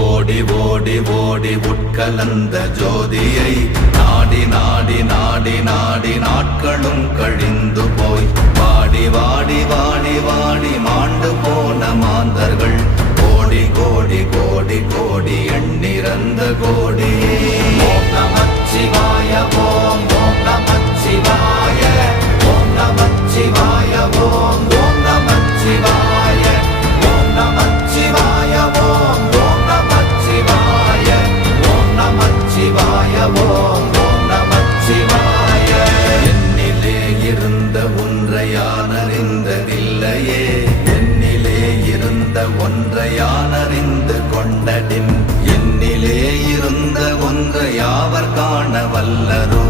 ஓடி ஓடி ஓடி உட்கலந்த ஜோதியை நாடி நாடி நாடி நாடி நாட்களும் கழிந்து போய் வாடி வாடி வாடி வாடி மாண்டு போன மாந்தர்கள் கோடி கோடி கோடி கோடி எண்ணிறந்த கோடி. ஓம் நமச்சிவாய ஓம் ஓம் நமச்சிவாய ஓம் நமச்சிவாய ஓம் ஓம் நமச்சிவாய ஓம் நமச்சிவாய ஓம் ஓம் நமச்சிவாய ஓம் நமச்சிவாய ஓம் ஓம் நமச்சிவாய. என்னிலே இருந்த ஒன்றை யான் அறிந்ததில்லையே, என்னிலே இருந்த ஒன்றை யான் அறிந்து கொண்டடின், என்னிலே இருந்த ஒன்றை யாவர் காண வல்லரோ,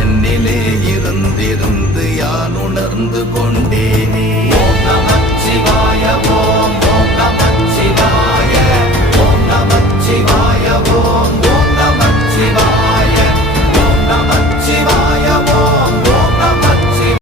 என்னிலே இருந்திருந்து யான் உணர்ந்து கொண்டேன்.